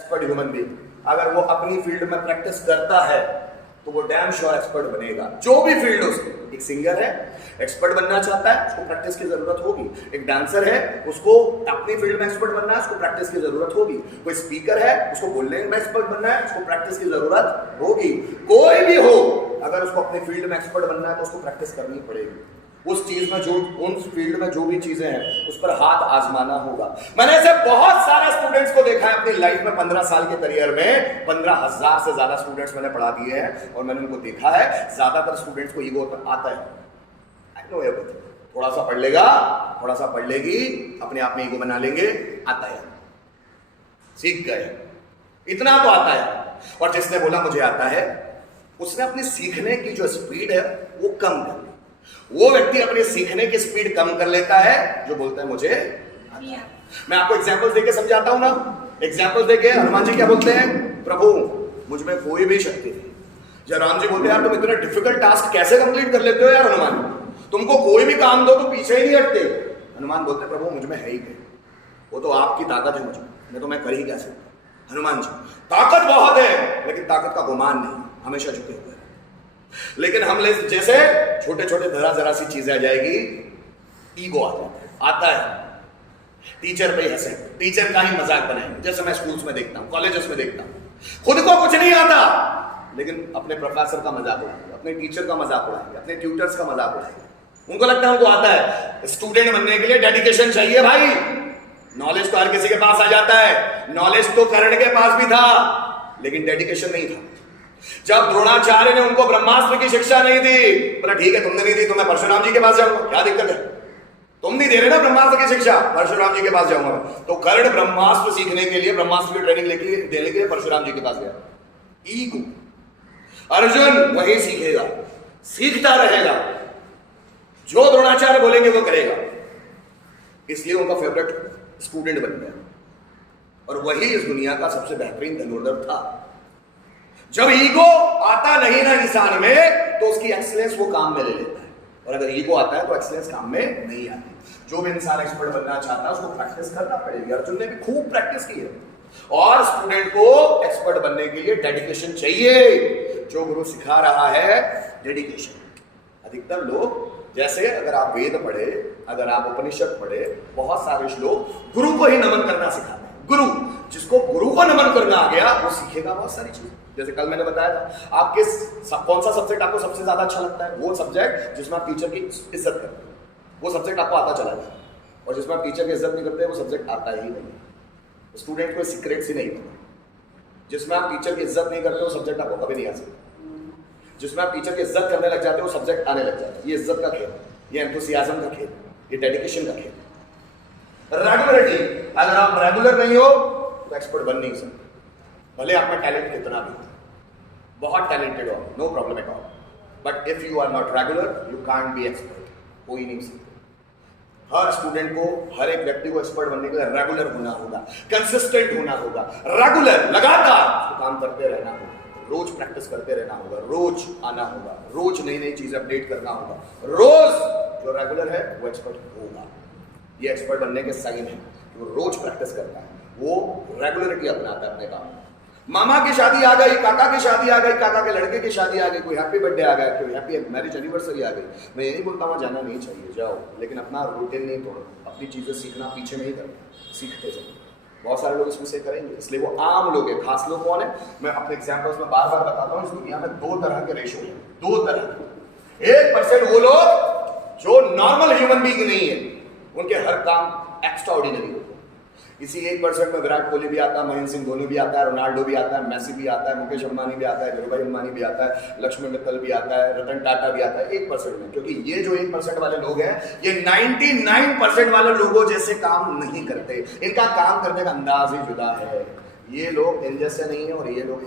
Expert human being, अगर वो अपनी फील्ड में प्रैक्टिस करता है तो वो डैम श्योर एक्सपर्ट बनेगा, जो भी फील्ड उसकी। एक सिंगर है, एक्सपर्ट बनना चाहता है, उसको प्रैक्टिस की जरूरत होगी। एक डांसर है, उसको अपनी फील्ड में एक्सपर्ट बनना है, उसको प्रैक्टिस की जरूरत होगी। कोई स्पीकर है, उसको बोलने में एक्सपर्ट बनना है, उसको प्रैक्टिस की जरूरत होगी। कोई भी हो, अगर उसको अपनी फील्ड में एक्सपर्ट बनना है तो उसको प्रैक्टिस करनी पड़ेगी। उस चीज में जो, उन फील्ड में जो भी चीजें हैं उस पर हाथ आजमाना होगा। मैंने ऐसे बहुत सारे स्टूडेंट्स को देखा है अपनी लाइफ में, 15 साल के करियर में 15,000 से ज्यादा स्टूडेंट्स मैंने पढ़ा दिए हैं और मैंने उनको देखा है, ज्यादातर स्टूडेंट्स को ईगो आता है। आई नो एवरीथिंग, थोड़ा सा पढ़ लेगा, थोड़ा सा पढ़ लेगी, अपने आप में ईगो बना लेंगे, आता है, सीख गए, इतना तो आता है। और जिसने बोला मुझे आता है, उसने अपनी सीखने की जो स्पीड है वो कम कर ली। वो व्यक्ति अपनी सीखने की स्पीड कम कर लेता है जो बोलता है मुझे। मैं आपको एग्जांपल्स देके समझाता हूं ना। एग्जांपल्स देके हनुमान जी क्या बोलते हैं? प्रभु मुझ में कोई भी शक्ति नहीं। जब राम जी बोलते हैं यार तुम इतने डिफिकल्ट टास्क कैसे कंप्लीट कर लेते हो यार हनुमान, तुमको कोई भी काम दो तो पीछे ही नहीं हटते। हनुमान बोलते हैं प्रभु मुझ में है ही क्या, वो तो आपकी ताकत है मुझे, तो मैं कर ही क्या सकता। हनुमान जी ताकत बहुत है लेकिन ताकत का गुमान नहीं, हमेशा झुके हुए। लेकिन हम जैसे छोटे छोटे जरा सी चीजें आ जाएगी, ईगो आ जाता है, आता है। टीचर पे हंसे, टीचर का ही मजाक बनाएंगे, जैसे मैं स्कूल्स में देखता हूं, कॉलेजेस में देखता हूं। खुद को कुछ नहीं आता लेकिन अपने प्रोफेसर का मजाक उड़ाएंगे, अपने टीचर का मजाक उड़ाएंगे, अपने ट्यूटर्स का मजाक उड़ाएंगे। उनको लगता है उनको आता है। स्टूडेंट बनने के लिए डेडिकेशन चाहिए भाई। नॉलेज तो हर किसी के पास आ जाता है, नॉलेज तो कर्ण के पास भी था लेकिन डेडिकेशन नहीं था। जब द्रोणाचार्य ने उनको ब्रह्मास्त्र की शिक्षा नहीं दी, बोला ठीक है तुमने नहीं दी तो मैं परशुराम जी के पास जाऊंगा, क्या दिक्कत है, तुम नहीं दे रहे ना ब्रह्मास्त्र की शिक्षा, परशुराम जी के पास जाऊंगा। तो कर्ण ब्रह्मास्त्र सीखने के लिए, ब्रह्मास्त्र की ट्रेनिंग देने के लिए परशुराम जी के पास गया। ईगो। अर्जुन वही सीखेगा, सीखता रहेगा, जो द्रोणाचार्य बोलेंगे वो करेगा, इसलिए उनका फेवरेट स्टूडेंट बन गया और वही इस दुनिया का सबसे बेहतरीन धनुर्धर था। जब ईगो आता नहीं ना इंसान में तो उसकी एक्सीलेंस वो काम में ले लेता है, और अगर ईगो आता है तो एक्सीलेंस काम में नहीं आती। जो भी इंसान एक्सपर्ट बनना चाहता है उसको प्रैक्टिस करना पड़ेगी। अर्जुन ने भी खूब प्रैक्टिस की है। और स्टूडेंट को एक्सपर्ट बनने के लिए डेडिकेशन चाहिए। जो गुरु सिखा रहा है, डेडिकेशन। अधिकतर लोग, जैसे अगर आप वेद पढ़े, अगर आप उपनिषद पढ़े, बहुत सारे श्लोक गुरु को ही नमन करना सिखाते हैं। गुरु, जिसको गुरु को नमन करना आ गया वो सीखेगा बहुत सारी चीजें। जैसे कल मैंने बताया था, आप कौन सा सब्जेक्ट आपको सबसे ज्यादा अच्छा लगता है? वो सब्जेक्ट जिसमें आप टीचर की इज्जत करते हैं, वो सब्जेक्ट आपको आता चला जाए। और जिसमें आप टीचर की इज्जत नहीं करते वो सब्जेक्ट आता ही नहीं। स्टूडेंट को सीक्रेट से नहीं पता। जिसमें आप टीचर की इज्जत नहीं करते वो सब्जेक्ट आपको कभी नहीं आ सकता। जिसमें आप टीचर की इज्जत करने लग जाते हो वो सब्जेक्ट आने लग जाता है। ये इज्जत का खेल, ये एंथुसियाज्म का खेल, ये डेडिकेशन का खेल। रेगुलरिटी, अगर आप रेगुलर नहीं हो तो एक्सपर्ट बन नहीं सकते, भले आप में टैलेंट कितना भी हो, बहुत टैलेंटेड हो, no problem at all, but if you are not regular you can't be expert, हो ही नहीं सकते। हर स्टूडेंट को, हर एक व्यक्ति को एक्सपर्ट बनने के लिए रेगुलर होना होगा, कंसिस्टेंट होना होगा, रेगुलर, लगातार तो काम करते रहना होगा, रोज प्रैक्टिस करते रहना होगा, रोज आना होगा, रोज नई नई चीजें अपडेट करना होगा, रोज जो रेगुलर है वो एक्सपर्ट होगा। ये एक्सपर्ट बनने के साइन है कि वो रोज प्रैक्टिस करता है, वो रेगुलरिटी अपनाता है अपने काम में। मामा की शादी आ गई, काका की शादी आ गई, काका के लड़के की शादी आ गई, कोई हैप्पी बर्थडे आ गया, कोई हैप्पी मैरिज एनिवर्सरी आ गई, मैं ये नहीं बोलता वहां जाना नहीं चाहिए, जाओ, लेकिन अपना रूटीन नहीं तोड़ो, अपनी चीजें सीखना पीछे नहीं करना, सीखते जाओ। बहुत सारे लोग इसमें से करेंगे, इसलिए वो आम लोग हैं। खास लोग कौन है? मैं अपने एग्जाम्पल्स में बार बार बताता हूँ, इस दुनिया में दो तरह के रेशो हैं, दो तरह के। 1% वो लोग जो नॉर्मल ह्यूमन बीइंग नहीं है, उनके हर काम एक्स्ट्रा ऑर्डिनरी होते हैं। इसी 1% में विराट कोहली भी आता है, महेंद्र सिंह धोनी भी आता है, रोनाल्डो भी आता है, मेसी भी आता है, मुकेश अंबानी भी आता है, धीरूभाई अंबानी भी आता है, लक्ष्मी मित्तल भी आता है, रतन टाटा भी आता है, 1% में। क्योंकि ये जो 1% वाले लोग हैं, ये 99% वाले लोगों जैसे काम नहीं करते। इनका काम करने का अंदाज ही जुदा है। ये लोग इन जैसे नहीं है और ये लोग